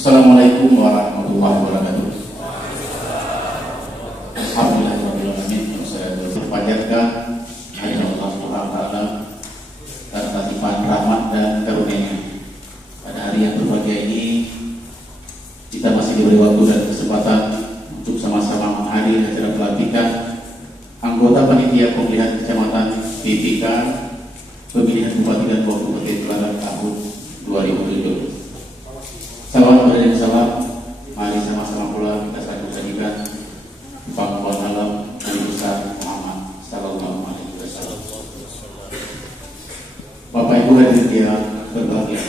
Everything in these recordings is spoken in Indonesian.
Assalamualaikum warahmatullahi wabarakatuh. Alhamdulillahirrahmanirrahim. Saya berpanjatkan hanya Allah Subhanahu wa taala atas limpahan rahmat dan karunia-Nya. Pada hari yang berbahagia ini kita masih diberi waktu dan kesempatan untuk sama-sama menghadiri acara pelantikan anggota panitia pemilihan kecamatan PPK pemilihan Bupati dan Wakil Pelanggan tahun 2007. Salam dan salam, mari sama-sama pula kita saksikan pangkuan alam Nabi besar Muhammad Sallallahu Alaihi Wasallam. Bapak Ibu hadirin yang berbahagia,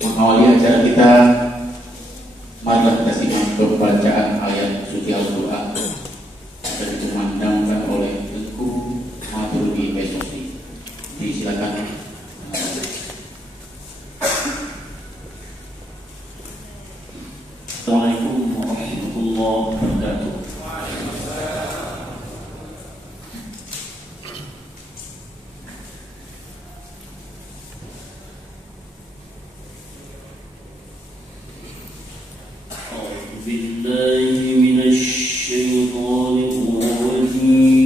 mengawali acara kita, marilah kita simak pembacaan ayat suci Al-Quran dan dikumandangkan oleh Tengku Maturidi Pesosi. Disilakan. Assalamualaikum warahmatullahi wabarakatuh. A'udzu billahi minasy syaithanir rajim.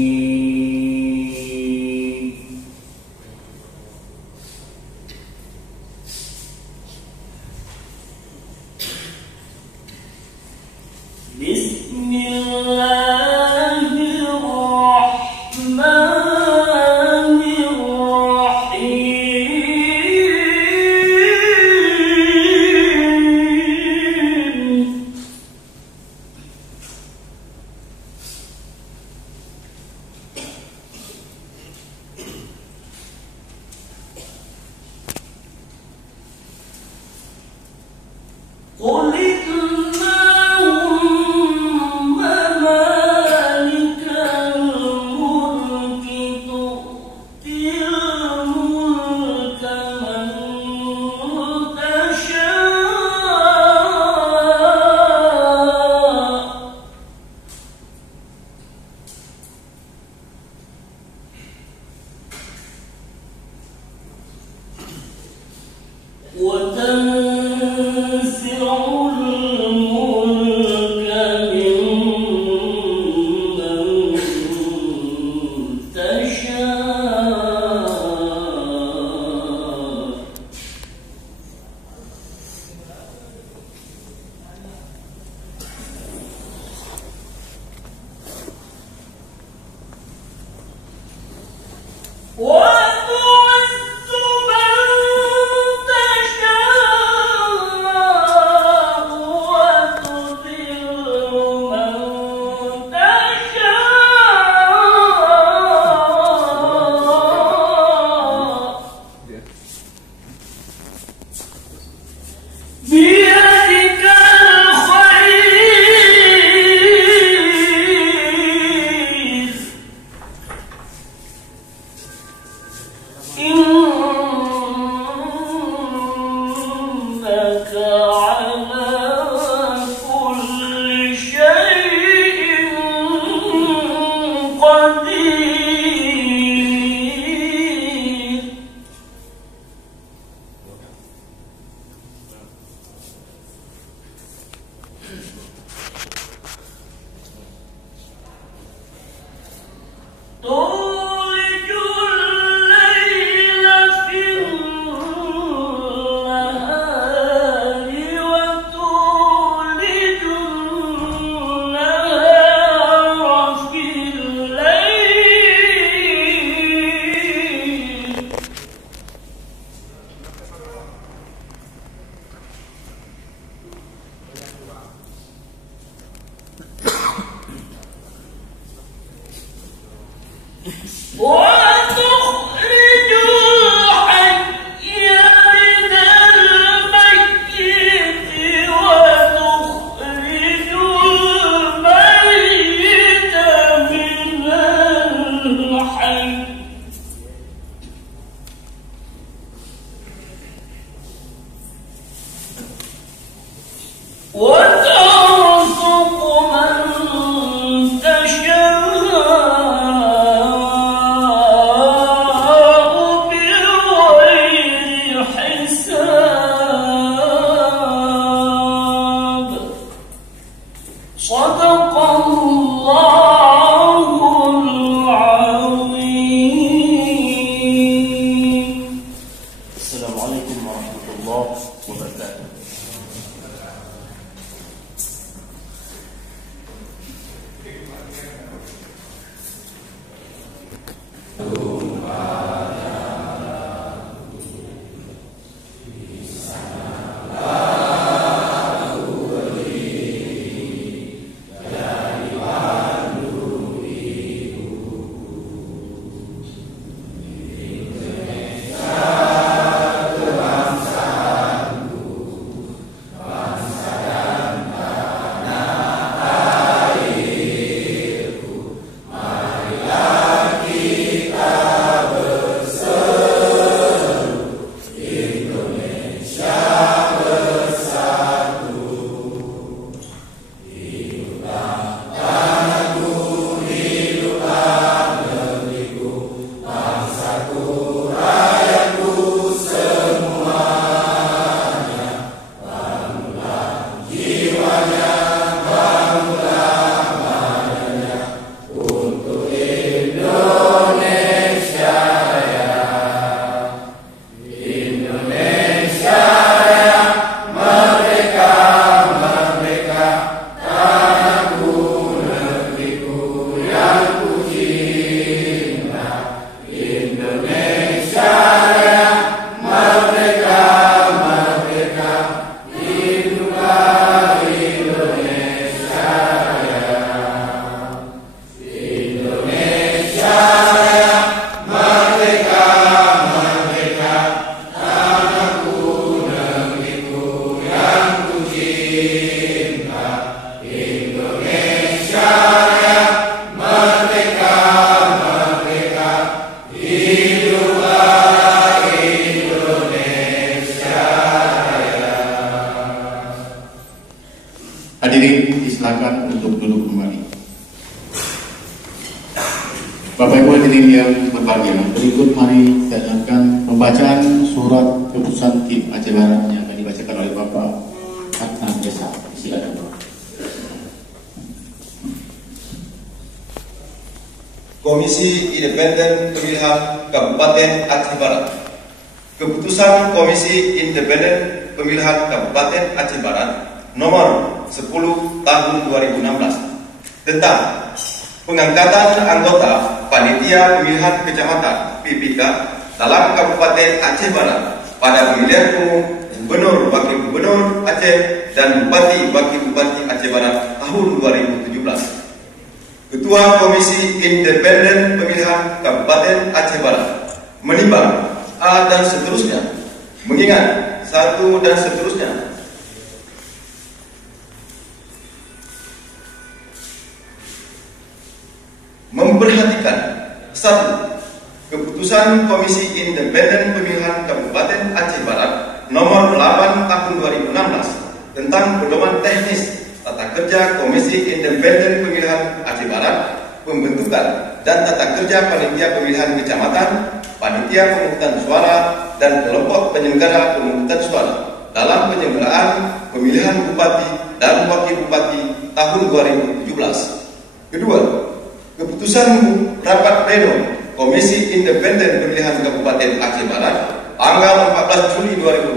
mari kita dengarkan pembacaan surat keputusan KIP Aceh Barat yang akan dibacakan oleh Bapak Adnan Desa. Silakan Pak. Komisi Independen Pemilihan Kabupaten Aceh Barat. Keputusan Komisi Independen Pemilihan Kabupaten Aceh Barat nomor 10 tahun 2016 tentang pengangkatan anggota Panitia Pemilihan Kecamatan PPK dalam Kabupaten Aceh Barat pada pemilihan umum Gubernur Wakil Gubernur Aceh dan Bupati Wakil Bupati Aceh Barat tahun 2017. Ketua Komisi Independen Pemilihan Kabupaten Aceh Barat menimbang A dan seterusnya, mengingat 1 dan seterusnya memperhatikan 1. Keputusan Komisi Independen Pemilihan Kabupaten Aceh Barat nomor 8 tahun 2016 tentang pedoman teknis tata kerja Komisi Independen Pemilihan Aceh Barat, pembentukan dan tata kerja panitia pemilihan kecamatan, panitia pemungutan suara dan kelompok penyelenggara pemungutan suara dalam penyelenggaraan pemilihan bupati dan wakil bupati tahun 2017. Kedua, keputusan rapat pleno Komisi Independen Pemilihan Kabupaten Aceh Barat tanggal 14 Juli 2016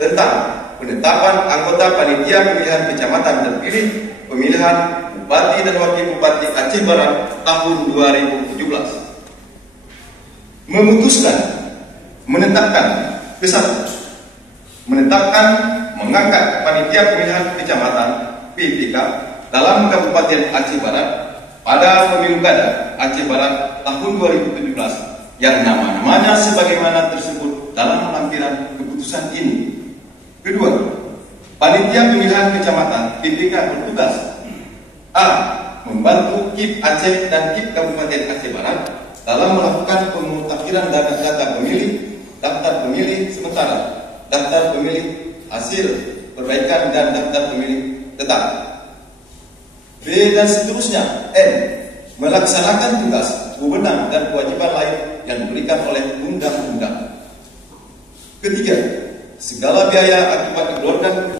tentang penetapan anggota panitia pemilihan kecamatan terpilih pemilihan bupati dan wakil bupati Aceh Barat tahun 2017. Memutuskan menetapkan mengangkat panitia pemilihan kecamatan PPK dalam Kabupaten Aceh Barat pada pemilu kada Aceh Barat tahun 2017 yang nama-namanya sebagaimana tersebut dalam lampiran keputusan ini. Kedua, panitia pemilihan kecamatan PPK bertugas A. Membantu KIP Aceh dan KIP Kabupaten Aceh Barat dalam melakukan pemutakhiran data pemilih, daftar pemilih sementara, daftar pemilih hasil perbaikan dan daftar pemilih tetap. B dan seterusnya. N. Melaksanakan tugas, wewenang dan kewajiban lain yang diberikan oleh undang-undang. Ketiga, segala biaya akibat kekeluargaan